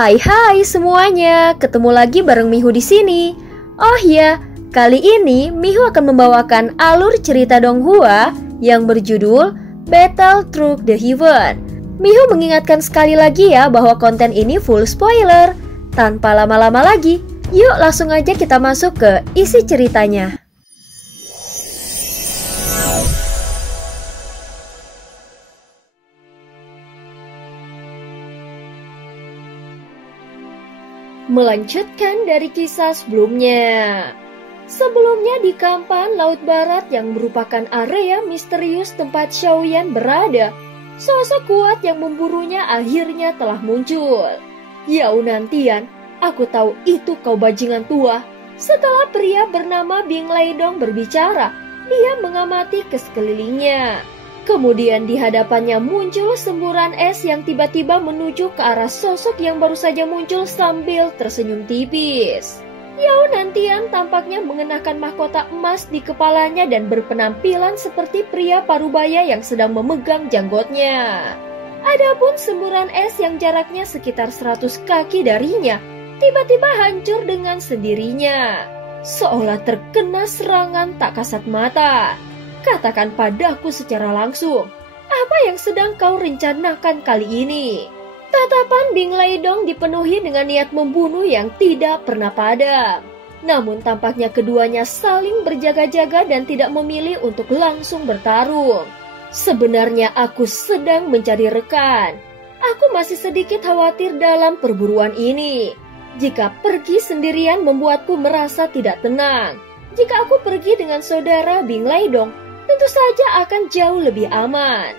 Hai semuanya, ketemu lagi bareng Mihu di sini. Oh ya, kali ini Mihu akan membawakan alur cerita Donghua yang berjudul Battle Through the Heaven. Mihu mengingatkan sekali lagi ya bahwa konten ini full spoiler. Tanpa lama-lama lagi, yuk langsung aja kita masuk ke isi ceritanya. Melanjutkan dari kisah sebelumnya. Sebelumnya di Kampan Laut Barat yang merupakan area misterius tempat Xiaoyan berada, sosok kuat yang memburunya akhirnya telah muncul. Yao Nantian, aku tahu itu kau bajingan tua. Setelah pria bernama Bing Leidong berbicara, dia mengamati ke sekelilingnya. Kemudian di hadapannya muncul semburan es yang tiba-tiba menuju ke arah sosok yang baru saja muncul sambil tersenyum tipis. Yao Nantian tampaknya mengenakan mahkota emas di kepalanya dan berpenampilan seperti pria parubaya yang sedang memegang janggutnya. Adapun semburan es yang jaraknya sekitar 100 kaki darinya, tiba-tiba hancur dengan sendirinya. Seolah terkena serangan tak kasat mata. Katakan padaku secara langsung, apa yang sedang kau rencanakan kali ini? Tatapan Bing Leidong dipenuhi dengan niat membunuh yang tidak pernah padam. Namun tampaknya keduanya saling berjaga-jaga dan tidak memilih untuk langsung bertarung. Sebenarnya aku sedang mencari rekan. Aku masih sedikit khawatir dalam perburuan ini. Jika pergi sendirian membuatku merasa tidak tenang. Jika aku pergi dengan saudara Bing Leidong, tentu saja akan jauh lebih aman.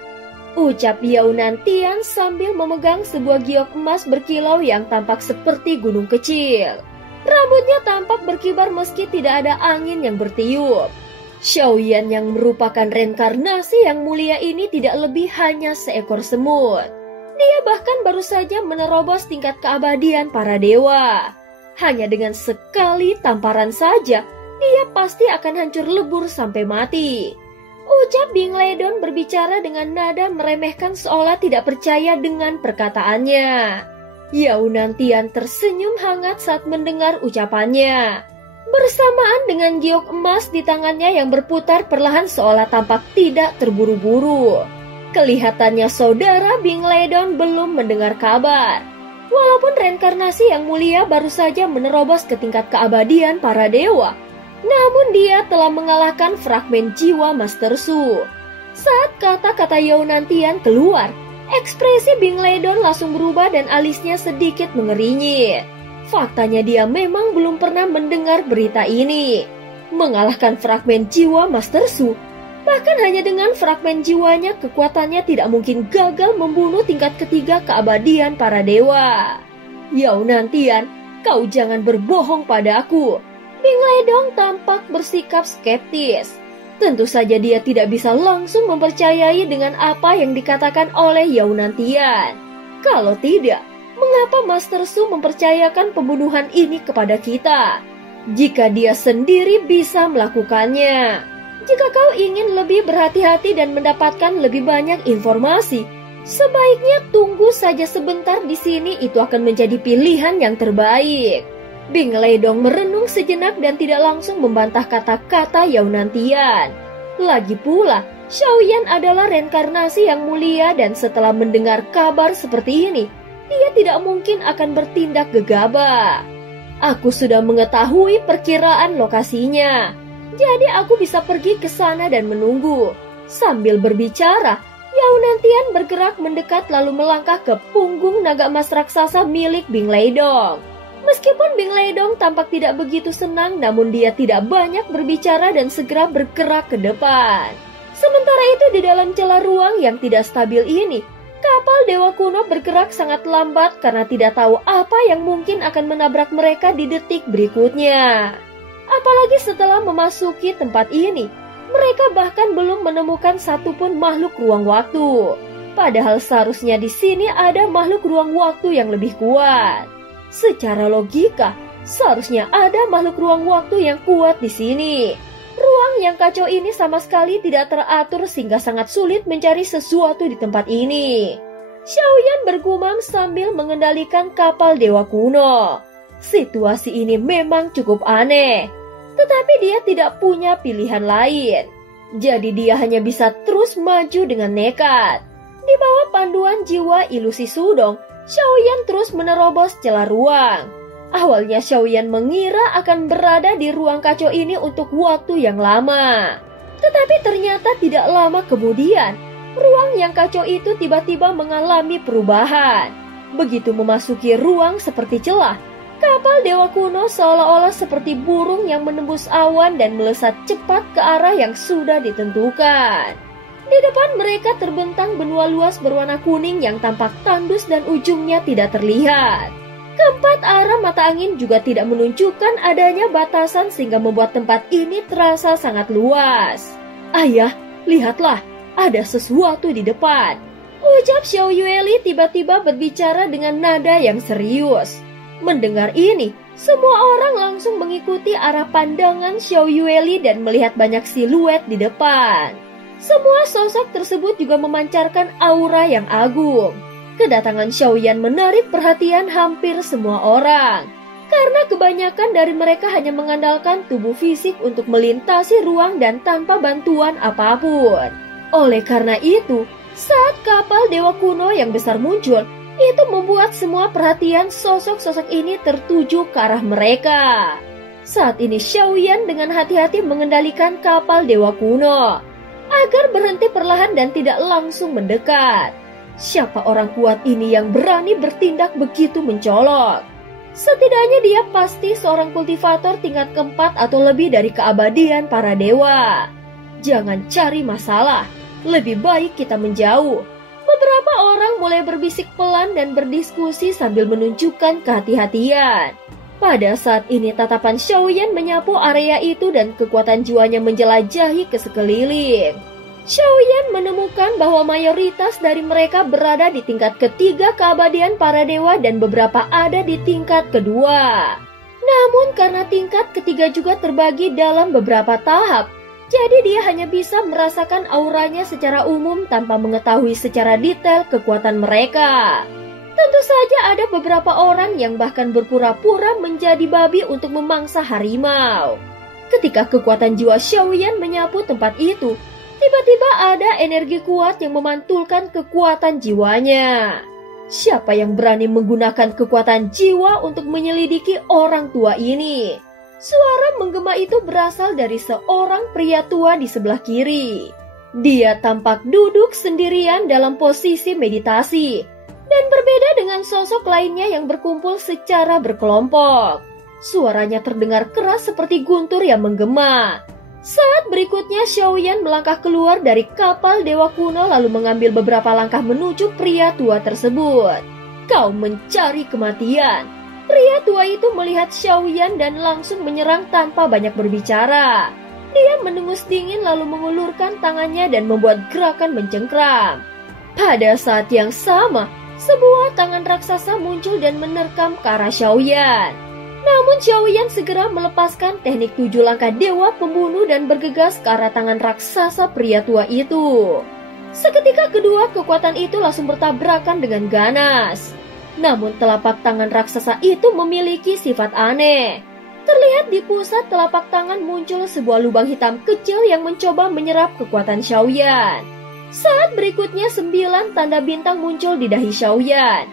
Ucap Yao Nantian sambil memegang sebuah giok emas berkilau yang tampak seperti gunung kecil. Rambutnya tampak berkibar meski tidak ada angin yang bertiup. Xiaoyan yang merupakan reinkarnasi yang mulia ini tidak lebih hanya seekor semut. Dia bahkan baru saja menerobos tingkat keabadian para dewa. Hanya dengan sekali tamparan saja, dia pasti akan hancur lebur sampai mati. Ucap Bing Leidong berbicara dengan nada meremehkan seolah tidak percaya dengan perkataannya. Yao Nantian tersenyum hangat saat mendengar ucapannya. Bersamaan dengan giok emas di tangannya yang berputar perlahan seolah tampak tidak terburu-buru. Kelihatannya saudara Bing Leidong belum mendengar kabar. Walaupun reinkarnasi yang mulia baru saja menerobos ke tingkat keabadian para dewa, namun dia telah mengalahkan fragmen jiwa Master Su. Saat kata-kata Yao Nantian keluar, ekspresi Bing Leidong langsung berubah dan alisnya sedikit mengerinyit. Faktanya dia memang belum pernah mendengar berita ini. Mengalahkan fragmen jiwa Master Su, bahkan hanya dengan fragmen jiwanya kekuatannya tidak mungkin gagal membunuh tingkat ketiga keabadian para dewa. Yao Nantian, kau jangan berbohong padaku. Bing Leidong tampak bersikap skeptis. Tentu saja dia tidak bisa langsung mempercayai dengan apa yang dikatakan oleh Yao Nantian. Kalau tidak, mengapa Master Su mempercayakan pembunuhan ini kepada kita? Jika dia sendiri bisa melakukannya. Jika kau ingin lebih berhati-hati dan mendapatkan lebih banyak informasi, sebaiknya tunggu saja sebentar di sini, itu akan menjadi pilihan yang terbaik. Bing Leidong merenung sejenak dan tidak langsung membantah kata-kata Yao Nantian. Lagi pula, Xiaoyan adalah reinkarnasi yang mulia dan setelah mendengar kabar seperti ini, dia tidak mungkin akan bertindak gegabah. Aku sudah mengetahui perkiraan lokasinya, jadi aku bisa pergi ke sana dan menunggu. Sambil berbicara, Yao Nantian bergerak mendekat lalu melangkah ke punggung naga emas raksasa milik Bing Leidong. Meskipun Bing Leidong tampak tidak begitu senang, namun dia tidak banyak berbicara dan segera bergerak ke depan. Sementara itu di dalam celah ruang yang tidak stabil ini, kapal dewa kuno bergerak sangat lambat karena tidak tahu apa yang mungkin akan menabrak mereka di detik berikutnya. Apalagi setelah memasuki tempat ini, mereka bahkan belum menemukan satupun makhluk ruang waktu. Padahal seharusnya di sini ada makhluk ruang waktu yang lebih kuat. Secara logika, seharusnya ada makhluk ruang waktu yang kuat di sini. Ruang yang kacau ini sama sekali tidak teratur sehingga sangat sulit mencari sesuatu di tempat ini. Xiaoyan bergumam sambil mengendalikan kapal dewa kuno. Situasi ini memang cukup aneh, tetapi dia tidak punya pilihan lain. Jadi dia hanya bisa terus maju dengan nekat. Di bawah panduan jiwa ilusi Sudong, Xiaoyan terus menerobos celah ruang. Awalnya Xiaoyan mengira akan berada di ruang kacau ini untuk waktu yang lama. Tetapi ternyata tidak lama kemudian, ruang yang kacau itu tiba-tiba mengalami perubahan. Begitu memasuki ruang seperti celah, kapal dewa kuno seolah-olah seperti burung yang menembus awan dan melesat cepat ke arah yang sudah ditentukan. Di depan mereka terbentang benua luas berwarna kuning yang tampak tandus dan ujungnya tidak terlihat. Keempat arah mata angin juga tidak menunjukkan adanya batasan sehingga membuat tempat ini terasa sangat luas. Ayah, lihatlah, ada sesuatu di depan. Ucap Xiao Yueli tiba-tiba berbicara dengan nada yang serius. Mendengar ini, semua orang langsung mengikuti arah pandangan Xiao Yueli dan melihat banyak siluet di depan. Semua sosok tersebut juga memancarkan aura yang agung. Kedatangan Xiaoyan menarik perhatian hampir semua orang, karena kebanyakan dari mereka hanya mengandalkan tubuh fisik untuk melintasi ruang dan tanpa bantuan apapun. Oleh karena itu, saat kapal dewa kuno yang besar muncul, itu membuat semua perhatian sosok-sosok ini tertuju ke arah mereka. Saat ini Xiaoyan dengan hati-hati mengendalikan kapal dewa kuno agar berhenti perlahan dan tidak langsung mendekat. Siapa orang kuat ini yang berani bertindak begitu mencolok? Setidaknya dia pasti seorang kultivator tingkat keempat atau lebih dari keabadian para dewa. Jangan cari masalah, lebih baik kita menjauh. Beberapa orang mulai berbisik pelan dan berdiskusi sambil menunjukkan kehati-hatian. Pada saat ini tatapan Xiaoyan menyapu area itu dan kekuatan jiwanya menjelajahi ke sekeliling. Xiaoyan menemukan bahwa mayoritas dari mereka berada di tingkat ketiga keabadian para dewa dan beberapa ada di tingkat kedua. Namun karena tingkat ketiga juga terbagi dalam beberapa tahap, jadi dia hanya bisa merasakan auranya secara umum tanpa mengetahui secara detail kekuatan mereka. Tentu saja ada beberapa orang yang bahkan berpura-pura menjadi babi untuk memangsa harimau. Ketika kekuatan jiwa Xiaoyan menyapu tempat itu, tiba-tiba ada energi kuat yang memantulkan kekuatan jiwanya. Siapa yang berani menggunakan kekuatan jiwa untuk menyelidiki orang tua ini? Suara menggema itu berasal dari seorang pria tua di sebelah kiri. Dia tampak duduk sendirian dalam posisi meditasi dan berbeda dengan sosok lainnya yang berkumpul secara berkelompok. Suaranya terdengar keras seperti guntur yang menggema. Saat berikutnya Xiaoyan melangkah keluar dari kapal dewa kuno lalu mengambil beberapa langkah menuju pria tua tersebut. Kau mencari kematian. Pria tua itu melihat Xiaoyan dan langsung menyerang tanpa banyak berbicara. Dia mendengus dingin lalu mengulurkan tangannya dan membuat gerakan mencengkram. Pada saat yang sama, sebuah tangan raksasa muncul dan menerkam ke arah Xiaoyan. Namun Xiaoyan segera melepaskan teknik 7 langkah dewa pembunuh dan bergegas ke arah tangan raksasa pria tua itu. Seketika kedua kekuatan itu langsung bertabrakan dengan ganas. Namun telapak tangan raksasa itu memiliki sifat aneh. Terlihat di pusat telapak tangan muncul sebuah lubang hitam kecil yang mencoba menyerap kekuatan Xiaoyan. Saat berikutnya 9 tanda bintang muncul di dahi Xiaoyan.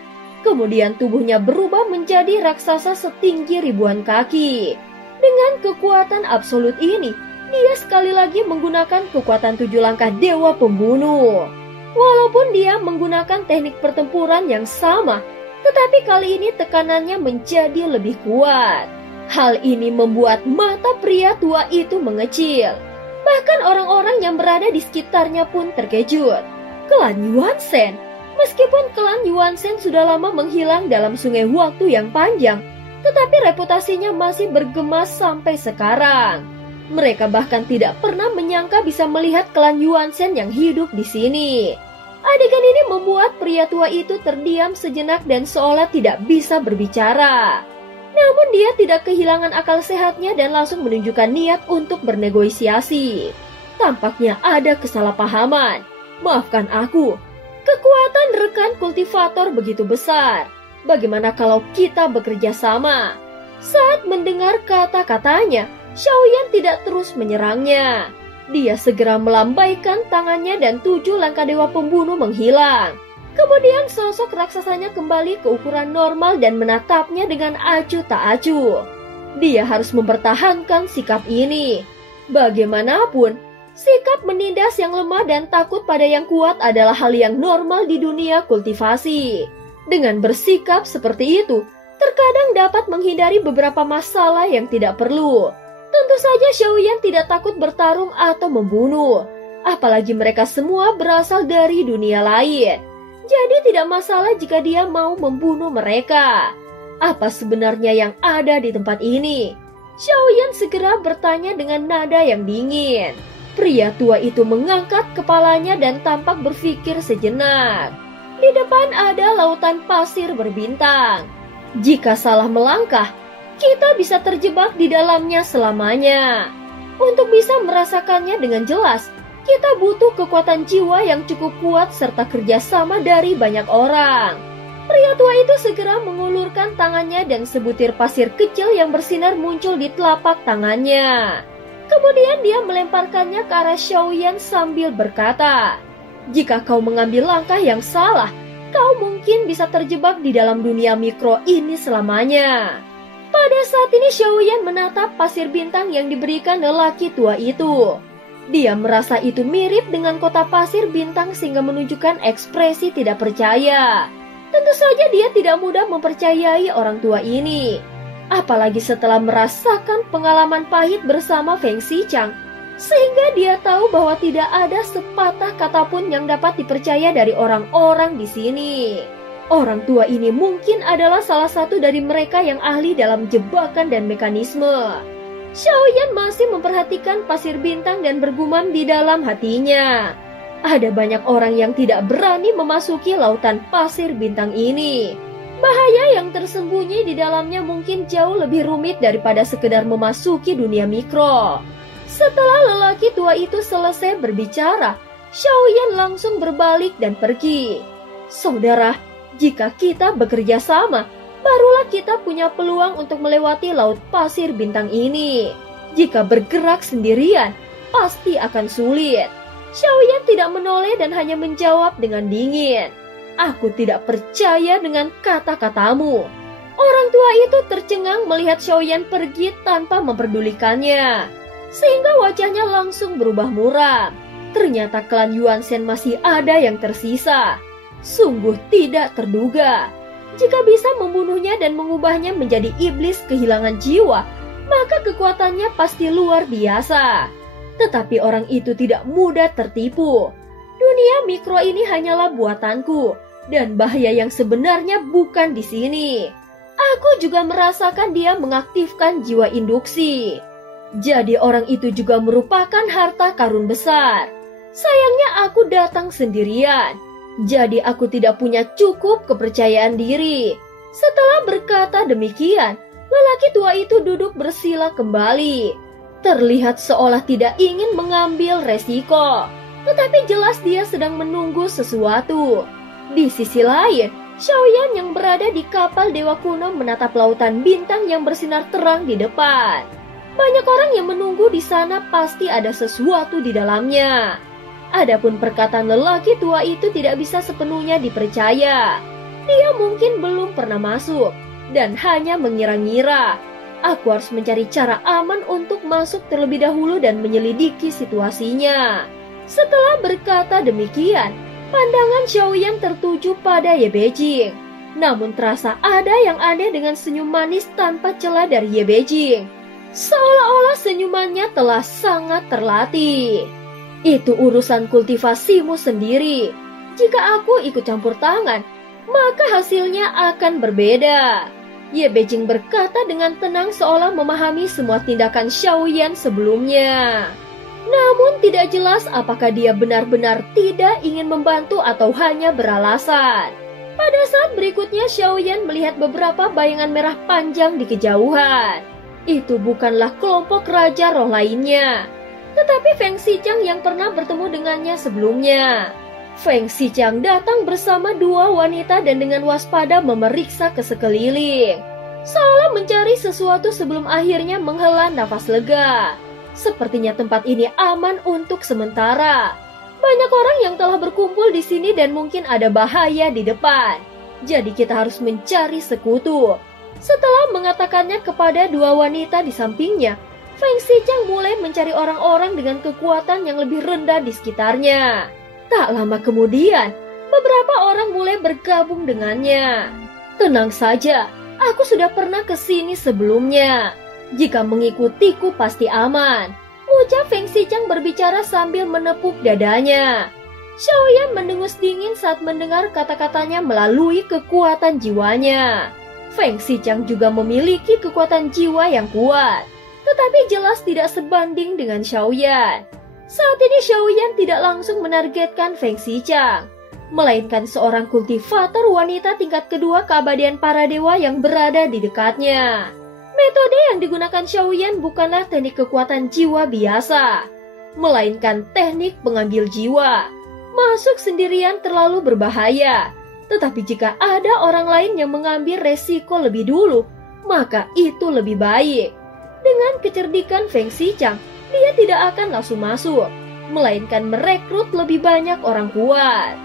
Kemudian tubuhnya berubah menjadi raksasa setinggi ribuan kaki. Dengan kekuatan absolut ini, dia sekali lagi menggunakan kekuatan 7 langkah dewa pembunuh. Walaupun dia menggunakan teknik pertempuran yang sama, tetapi kali ini tekanannya menjadi lebih kuat. Hal ini membuat mata pria tua itu mengecil. Bahkan orang-orang yang berada di sekitarnya pun terkejut. Klan Yuanzhen. Meskipun klan Yuanzhen sudah lama menghilang dalam sungai waktu yang panjang, tetapi reputasinya masih bergema sampai sekarang. Mereka bahkan tidak pernah menyangka bisa melihat klan Yuanzhen yang hidup di sini. Adegan ini membuat pria tua itu terdiam sejenak dan seolah tidak bisa berbicara. Namun dia tidak kehilangan akal sehatnya dan langsung menunjukkan niat untuk bernegosiasi. Tampaknya ada kesalahpahaman. Maafkan aku. Kekuatan rekan kultivator begitu besar. Bagaimana kalau kita bekerja sama? Saat mendengar kata-katanya, Xiaoyan tidak terus menyerangnya. Dia segera melambaikan tangannya dan 7 langkah dewa pembunuh menghilang. Kemudian sosok raksasanya kembali ke ukuran normal dan menatapnya dengan acuh tak acuh. Dia harus mempertahankan sikap ini. Bagaimanapun, sikap menindas yang lemah dan takut pada yang kuat adalah hal yang normal di dunia kultivasi. Dengan bersikap seperti itu, terkadang dapat menghindari beberapa masalah yang tidak perlu. Tentu saja Xiaoyan tidak takut bertarung atau membunuh. Apalagi mereka semua berasal dari dunia lain. Jadi tidak masalah jika dia mau membunuh mereka. Apa sebenarnya yang ada di tempat ini? Xiaoyan segera bertanya dengan nada yang dingin. Pria tua itu mengangkat kepalanya dan tampak berpikir sejenak. Di depan ada lautan pasir berbintang. Jika salah melangkah, kita bisa terjebak di dalamnya selamanya. Untuk bisa merasakannya dengan jelas, kita butuh kekuatan jiwa yang cukup kuat serta kerjasama dari banyak orang. Pria tua itu segera mengulurkan tangannya dan sebutir pasir kecil yang bersinar muncul di telapak tangannya. Kemudian dia melemparkannya ke arah Xiaoyan sambil berkata, "Jika kau mengambil langkah yang salah, kau mungkin bisa terjebak di dalam dunia mikro ini selamanya." Pada saat ini Xiaoyan menatap pasir bintang yang diberikan lelaki tua itu. Dia merasa itu mirip dengan kota pasir bintang sehingga menunjukkan ekspresi tidak percaya. Tentu saja dia tidak mudah mempercayai orang tua ini. Apalagi setelah merasakan pengalaman pahit bersama Feng Xichang, sehingga dia tahu bahwa tidak ada sepatah kata pun yang dapat dipercaya dari orang-orang di sini. Orang tua ini mungkin adalah salah satu dari mereka yang ahli dalam jebakan dan mekanisme. Xiaoyan masih memperhatikan pasir bintang dan bergumam di dalam hatinya. Ada banyak orang yang tidak berani memasuki lautan pasir bintang ini. Bahaya yang tersembunyi di dalamnya mungkin jauh lebih rumit daripada sekedar memasuki dunia mikro. Setelah lelaki tua itu selesai berbicara, Xiaoyan langsung berbalik dan pergi. "Saudara, jika kita bekerja sama, barulah kita punya peluang untuk melewati laut pasir bintang ini. Jika bergerak sendirian, pasti akan sulit." Xiaoyan tidak menoleh dan hanya menjawab dengan dingin, "Aku tidak percaya dengan kata-katamu." Orang tua itu tercengang melihat Xiaoyan pergi tanpa memperdulikannya, sehingga wajahnya langsung berubah muram. Ternyata klan Yuan Shen masih ada yang tersisa. Sungguh tidak terduga. Jika bisa membunuhnya dan mengubahnya menjadi iblis kehilangan jiwa, maka kekuatannya pasti luar biasa. Tetapi orang itu tidak mudah tertipu. Dunia mikro ini hanyalah buatanku, dan bahaya yang sebenarnya bukan di sini. Aku juga merasakan dia mengaktifkan jiwa induksi. Jadi orang itu juga merupakan harta karun besar. Sayangnya aku datang sendirian. Jadi aku tidak punya cukup kepercayaan diri. Setelah berkata demikian, lelaki tua itu duduk bersila kembali. Terlihat seolah tidak ingin mengambil resiko, tetapi jelas dia sedang menunggu sesuatu. Di sisi lain, Xiaoyan yang berada di kapal dewa kuno menatap lautan bintang yang bersinar terang di depan. Banyak orang yang menunggu di sana, pasti ada sesuatu di dalamnya. Adapun perkataan lelaki tua itu tidak bisa sepenuhnya dipercaya. Dia mungkin belum pernah masuk dan hanya mengira-ngira. Aku harus mencari cara aman untuk masuk terlebih dahulu dan menyelidiki situasinya. Setelah berkata demikian, pandangan Xiaoyan tertuju pada Ye Beijing. Namun terasa ada yang aneh dengan senyum manis tanpa celah dari Ye Beijing. Seolah-olah senyumannya telah sangat terlatih. "Itu urusan kultivasimu sendiri. Jika aku ikut campur tangan, maka hasilnya akan berbeda." Ye Beijing berkata dengan tenang seolah memahami semua tindakan Xiaoyan sebelumnya. Namun tidak jelas apakah dia benar-benar tidak ingin membantu atau hanya beralasan. Pada saat berikutnya Xiaoyan melihat beberapa bayangan merah panjang di kejauhan. Itu bukanlah kelompok raja roh lainnya, tetapi Feng Xichang yang pernah bertemu dengannya sebelumnya. Feng Xiqiang datang bersama dua wanita dan dengan waspada memeriksa ke sekeliling, seolah mencari sesuatu sebelum akhirnya menghela nafas lega. Sepertinya tempat ini aman untuk sementara. Banyak orang yang telah berkumpul di sini dan mungkin ada bahaya di depan. Jadi kita harus mencari sekutu. Setelah mengatakannya kepada dua wanita di sampingnya, Feng Xiqiang mulai mencari orang-orang dengan kekuatan yang lebih rendah di sekitarnya. Tak lama kemudian, beberapa orang mulai bergabung dengannya. Tenang saja, aku sudah pernah ke sini sebelumnya. Jika mengikutiku pasti aman, ucap Feng Xiqiang berbicara sambil menepuk dadanya. Xiaoyan mendengus dingin saat mendengar kata-katanya melalui kekuatan jiwanya. Feng Xiqiang juga memiliki kekuatan jiwa yang kuat, tetapi jelas tidak sebanding dengan Xiaoyan. Saat ini Xiaoyan tidak langsung menargetkan Feng Xiqiang, melainkan seorang kultivator wanita tingkat kedua keabadian para dewa yang berada di dekatnya. Metode yang digunakan Xiaoyan bukanlah teknik kekuatan jiwa biasa, melainkan teknik pengambil jiwa. Masuk sendirian terlalu berbahaya, tetapi jika ada orang lain yang mengambil resiko lebih dulu, maka itu lebih baik. Dengan kecerdikan Feng Xiqiang, dia tidak akan langsung masuk, melainkan merekrut lebih banyak orang kuat.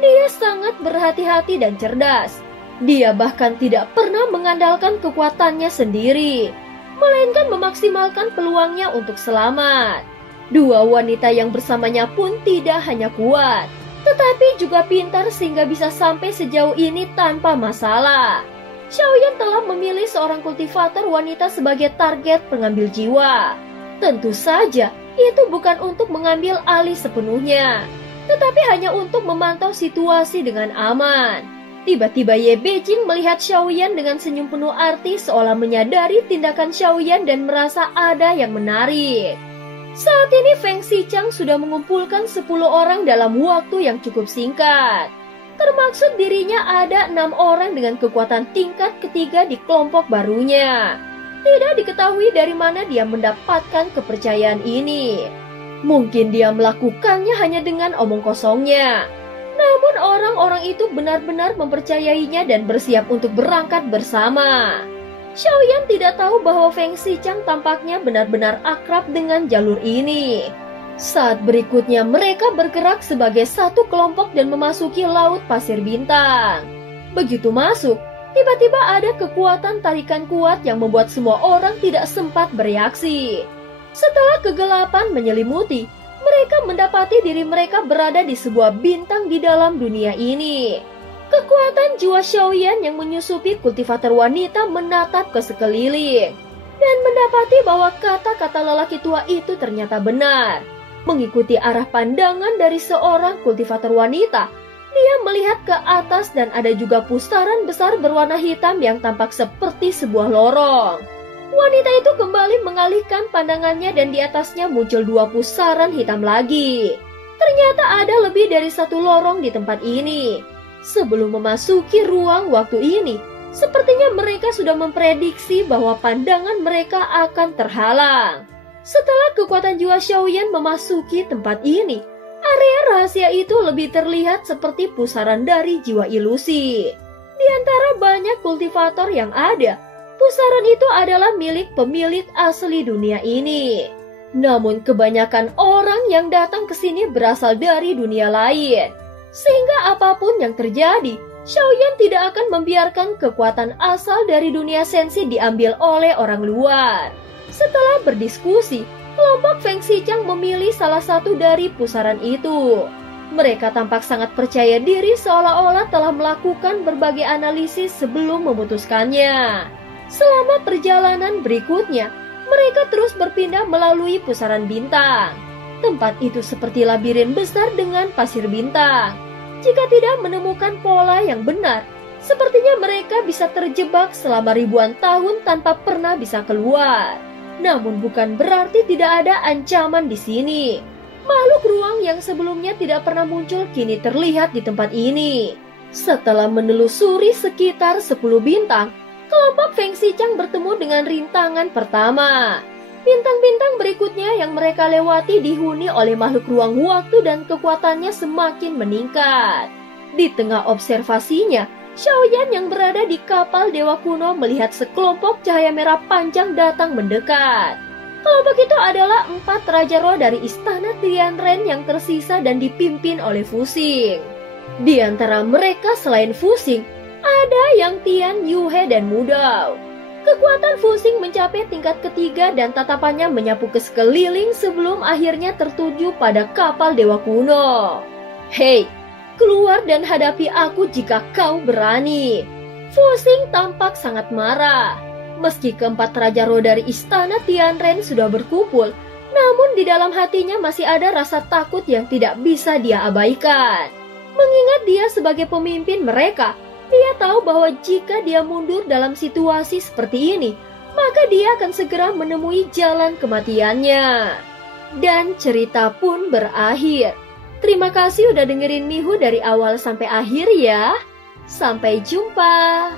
Dia sangat berhati-hati dan cerdas. Dia bahkan tidak pernah mengandalkan kekuatannya sendiri, melainkan memaksimalkan peluangnya untuk selamat. Dua wanita yang bersamanya pun tidak hanya kuat, tetapi juga pintar sehingga bisa sampai sejauh ini tanpa masalah. Xiaoyan telah memilih seorang kultivator wanita sebagai target pengambil jiwa. Tentu saja, itu bukan untuk mengambil alih sepenuhnya, tetapi hanya untuk memantau situasi dengan aman. Tiba-tiba Ye Beijing melihat Xiaoyan dengan senyum penuh arti seolah menyadari tindakan Xiaoyan dan merasa ada yang menarik. Saat ini Feng Xiqiang sudah mengumpulkan 10 orang dalam waktu yang cukup singkat. Termaksud dirinya ada 6 orang dengan kekuatan tingkat ketiga di kelompok barunya. Tidak diketahui dari mana dia mendapatkan kepercayaan ini. Mungkin dia melakukannya hanya dengan omong kosongnya. Namun orang-orang itu benar-benar mempercayainya dan bersiap untuk berangkat bersama. Xiaoyan tidak tahu bahwa Feng Xiqiang tampaknya benar-benar akrab dengan jalur ini. Saat berikutnya mereka bergerak sebagai satu kelompok dan memasuki Laut Pasir Bintang. Begitu masuk, tiba-tiba ada kekuatan tarikan kuat yang membuat semua orang tidak sempat bereaksi. Setelah kegelapan menyelimuti, mereka mendapati diri mereka berada di sebuah bintang di dalam dunia ini. Kekuatan jiwa Xiaoyan yang menyusupi kultivator wanita menatap ke sekeliling dan mendapati bahwa kata-kata lelaki tua itu ternyata benar. Mengikuti arah pandangan dari seorang kultivator wanita, dia melihat ke atas dan ada juga pusaran besar berwarna hitam yang tampak seperti sebuah lorong. Wanita itu kembali mengalihkan pandangannya dan di atasnya muncul 2 pusaran hitam lagi. Ternyata ada lebih dari 1 lorong di tempat ini. Sebelum memasuki ruang waktu ini, sepertinya mereka sudah memprediksi bahwa pandangan mereka akan terhalang. Setelah kekuatan jiwa Xiaoyan memasuki tempat ini, area rahasia itu lebih terlihat seperti pusaran dari jiwa ilusi. Di antara banyak kultivator yang ada, pusaran itu adalah milik pemilik asli dunia ini. Namun kebanyakan orang yang datang ke sini berasal dari dunia lain. Sehingga apapun yang terjadi, Xiaoyan tidak akan membiarkan kekuatan asal dari dunia sensi diambil oleh orang luar. Setelah berdiskusi, kelompok Feng Xiqiang memilih salah satu dari pusaran itu. Mereka tampak sangat percaya diri seolah-olah telah melakukan berbagai analisis sebelum memutuskannya. Selama perjalanan berikutnya, mereka terus berpindah melalui pusaran bintang. Tempat itu seperti labirin besar dengan pasir bintang. Jika tidak menemukan pola yang benar, sepertinya mereka bisa terjebak selama ribuan tahun tanpa pernah bisa keluar. Namun bukan berarti tidak ada ancaman di sini. Makhluk ruang yang sebelumnya tidak pernah muncul kini terlihat di tempat ini. Setelah menelusuri sekitar 10 bintang, kelompok Feng Xiqiang bertemu dengan rintangan pertama. Bintang-bintang berikutnya yang mereka lewati dihuni oleh makhluk ruang waktu dan kekuatannya semakin meningkat. Di tengah observasinya, Xiaoyan yang berada di kapal dewa kuno melihat sekelompok cahaya merah panjang datang mendekat. Kelompok itu adalah 4 Raja Roh dari istana Tianren yang tersisa dan dipimpin oleh Fuxing. Di antara mereka selain Fuxing, ada yang Tian, Yuhe, dan Mudao. Kekuatan Fuxing mencapai tingkat ketiga dan tatapannya menyapu ke sekeliling sebelum akhirnya tertuju pada kapal dewa kuno. Hei, keluar dan hadapi aku jika kau berani. Fuxing tampak sangat marah. Meski keempat Raja Roh dari istana Tianren sudah berkumpul, namun di dalam hatinya masih ada rasa takut yang tidak bisa dia abaikan. Mengingat dia sebagai pemimpin mereka, dia tahu bahwa jika dia mundur dalam situasi seperti ini, maka dia akan segera menemui jalan kematiannya. Dan cerita pun berakhir. Terima kasih udah dengerin Mihu dari awal sampai akhir ya. Sampai jumpa.